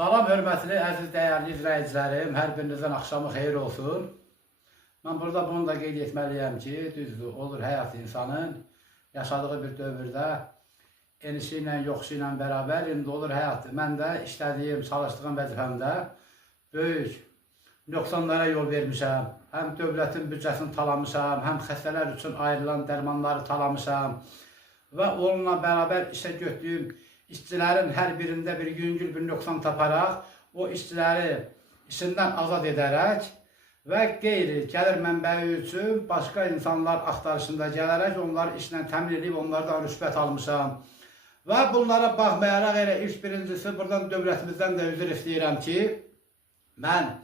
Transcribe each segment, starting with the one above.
Salam, hörmətli, əziz, dəyərli izləyicilərim, hər birinizdən axşamı xeyir olsun. Mən burada bunu da qeyd etməliyəm ki, düzdür, olur həyat insanın yaşadığı bir dövrdə enişi ilə, yoxuşu ilə bərabər, indi olur həyat. Mən də işlədiyim, çalışdığım vəzifəmdə böyük nöqsanlara yol vermişəm. Həm dövlətin büdcəsini talamışam, həm xəstələr üçün ayrılan dərmanları talamışam və onunla bərabər işə götürdüyüm işçilərin hər birində bir yüngül bir nöqsan taparaq, o işçiləri işindən azad edərək və qeyri gəlir mənbəyi üçün başqa insanlar axtarışında gələrək onları işlə təmin edib, onlardan rüşvət almışam. Və bunlara baxmayaraq elə ilk birincisi buradan dövlətimizdən də üzr istəyirəm ki, mən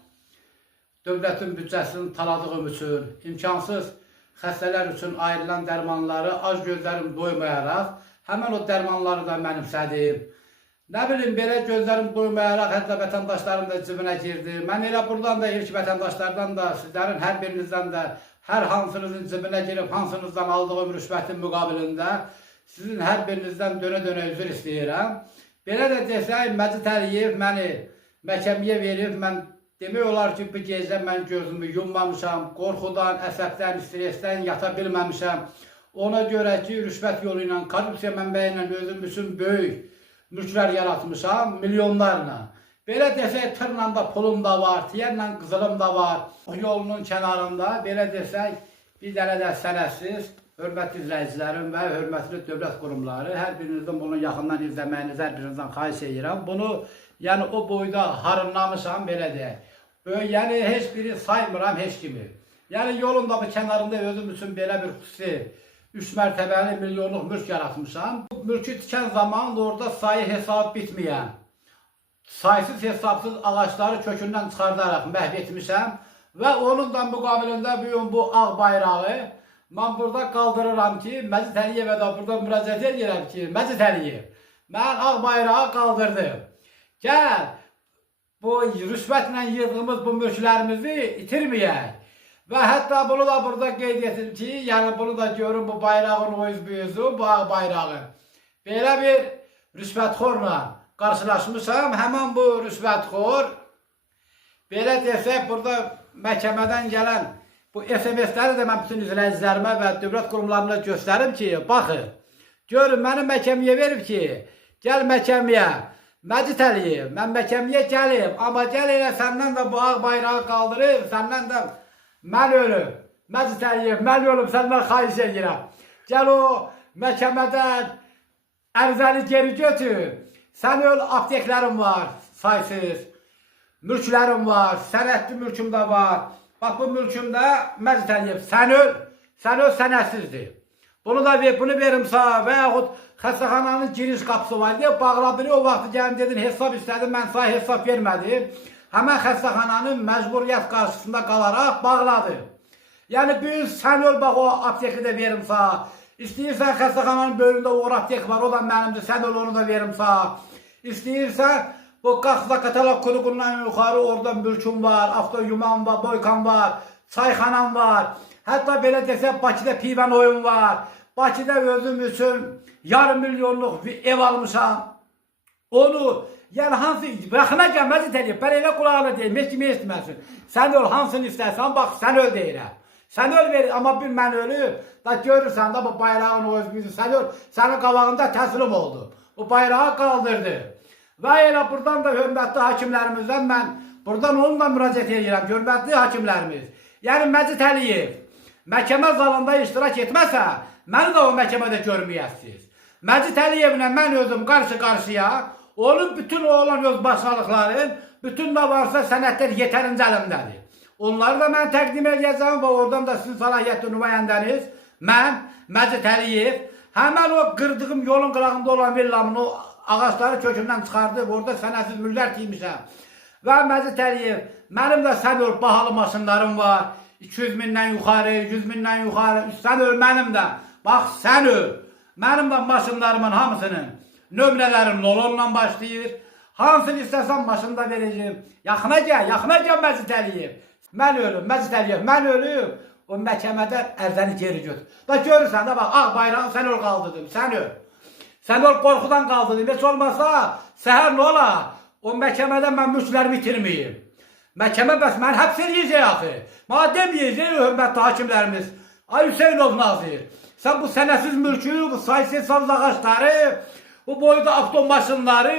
dövlətin büdcəsini taladığım üçün, imkansız xəstələr üçün ayrılan dərmanları az gözlərim doymayaraq, həmən o dərmanları da mənimsədim. Nə bilim, belə gözlərim doymayaraq hətta vətəndaşların da cibinə girdi. Mən elə buradan da ilk vətəndaşlardan da, sizlərin hər birinizdən də hər hansınızın cibinə girib, hansınızdan aldığım rüşvətin müqabilində sizin hər birinizdən dönə-dönə üzr istəyirəm. Belə də desək, Məcid Əliyev məni məhkəməyə verib, mən demək olar ki, bu gecə mən gözümü yummamışam, qorxudan, əsəbdən, stressdən yata bilməmişəm. Ona görə ki, rüşvət yolu ilə, korrupsiya mənbəyi ilə özüm üçün böyük mülklər yaratmışam, milyonlarla. Belə desək, tırla da pulum da var, tiyərlə qızılım da var. O yolunun kənarında, belə desək, bir dənə də sənədsiz, hörmətli izləyicilərim və hörmətli dövlət qurumları, hər birinizdən bunu yaxından izləməyinizi hər birinizdən xahiş edirəm. Bunu, yəni o boyda harınlamışam, belə deyək. Yəni, heç biri saymıram, heç kimi. Yəni, yolun da bu kənarında özüm üçün belə bir xüsusi 3 mərtəbəli milyonluq mülk yaratmışam. Bu mülkü tikən zaman orada sayı hesab bitməyən, saysız hesabsız ağaçları kökündən çıxardaraq məhv etmişəm və onun da müqabilində bu ağ bayrağı mən burada qaldırıram ki, Məcid Əliyevə də burada müraciət edirəm ki, Məcid Əliyev, mən ağ bayrağı qaldırdım. Gəl, bu rüşvətlə yığdığımız bu mülklərimizi itirməyək. Və hətta bunu da burada qeyd edim ki, yəni bunu da görün bu bayrağın o üzbüyüzü, bu ağ bayrağı. Belə bir rüşvətxorla qarşılaşmışam, həmən bu rüşvətxor, belə desək, burada məhkəmədən gələn bu SMS-ləri də mən bütün izləyicilərimə və dövlət qurumlarına göstərim ki, baxın, görün, məni məhkəməyə verib ki, gəl məhkəməyə, Məcid Əliyev, mən məhkəməyə gəlim, amma gəl elə səndən də bu ağ bayrağı qaldırıb, səndən də mən ölüm, Məcid Əliyev, mən ölüm, səndən xahiş edirəm. Gəl o məhkəmədən ərizəni geri götür. Sən öl, apteklərim var, saysız. Mülklərim var, sənədli mülküm də var. Bax, bu mülkümdə Məcid Əliyev, sən öl, sənədsizdir. Bunu da ver, bunu verim sağ və yaxud xəstəxananın giriş qapısı var deyə bağladın. O vaxtı gəlin dedin, hesab istədim, mən sağ hesab vermədim. Həmən xəstəxananın məcburiyyət qarşısında qalaraq bağladı. Yəni, büyün sən öl, bax, o apteki də verim sağ. İstəyirsən, xəstəxananın bölümündə o aptek var, o da mənimdir, sən öl, onu da verim sağ. İstəyirsən, bu Qaxda Katalog kuruqundan yuxarı orada mülküm var, avtoyuman var, boykan var, çayxanam var. Hətta belə desək, Bakıda pivən oyun var. Bakıda özüm üçün yarım milyonluq ev almışam. Onu, yəni hansı, baxına gəl, Məcid Əliyev, mən elə qulağına deyim, heç kimi etməsin. Sən öl, hansını istərsən, bax, sən öl deyirəm. Sən öl verir, amma bir mən ölüb, da görürsən da bu bayrağın o özümüzü, sən öl, sənin qabağında təslim oldu. Bu bayrağı qaldırdı. Və elə buradan da hörmətli hakimlərimizdən mən, buradan onunla müraciət edirəm, hörmətli hakimlərimiz. Yəni Məcid Əliyev, məhkəmə zalında iştirak etməsə, məni də o məhkəmədə görməyəsiniz. Məcid Əliyevlə mən özüm qarşı-qarşıya, onun bütün olan öz başçılıqların, bütün də varsa sənədlər yetərincə əlimdədir. Onları da mən təqdim edəcəm və oradan da sizin səlahiyyətli nümayəndəniz, mən, Məcid Əliyev, həmən o qırdığım yolun qırağında olan villamın o ağaçları kökündən çıxardıb, orada sənədsiz mülklər giymişəm. Və Məcid Əliyev, mənim də sən öl, bahalı maşınlarım var, 200 mindən yuxarı, 100 mindən yuxarı, sən öl, mənim də, bax, sən öl. Mənim də maşınlarımın hamısının nömrələrim lolonla başlayır. Hansını istəsəm maşını da verəcəm. Yaxına gəl Məcid Əliyev. Mən ölüm, Məcid Əliyev, mən ölüm. O məhkəmədə ərzəni geri götür. Da görürsən də, bax, ağ bayrağı sən öl qaldırdım, sən öl. Sən öl qorxudan qaldırdın, heç olmasa səhər nə ola? O məhkəmədə mən mülklərimi itirməyim. Məhkəmə bəs mən həbs edəcək axı. Mənə deməyəcək hörmətli hakimlərimiz. Ay Hüseynov Nazir, sən bu sənəsiz mülkü, bu saysız saz ağaçları, bu boyda avtomaşınları,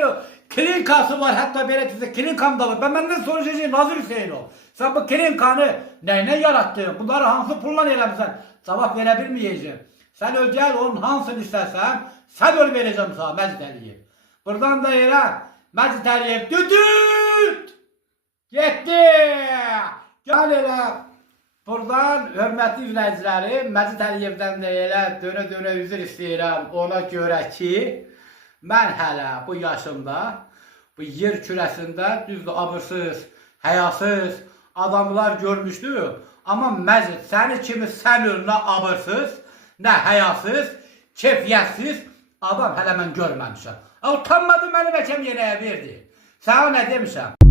klinikası var, hətta belə ki, klinikam da var. Ben məndən soruşacağım Nazir Hüseynov. Sən bu klinikanı nəylə yarattın? Bunları hansı pulla eləmişsən? Cavab verə bilməyəcəm. Sən öl gəl, onun hansını istərsən, sən öl verəcəm sana, Məcid Əliyev. Buradan da elə, Məcid Əliyev, düdüt! Getdi! Gəl elə, buradan hörmətli izləyicilərim, Məcid Əliyevdən də elə dönə-dönə üzr istəyirəm ona görə ki, mən hələ bu yaşımda, bu yer kürəsində düzdür, abırsız, həyasız adamlar görmüşdü. Amma Məcid, səni kimi sən önünə abırsız, nə həyasız, keyfiyyətsiz adam hələ mən görməmişəm. Utanmadı məni məhkəm yerəyə verdi. Sənə nə demişəm?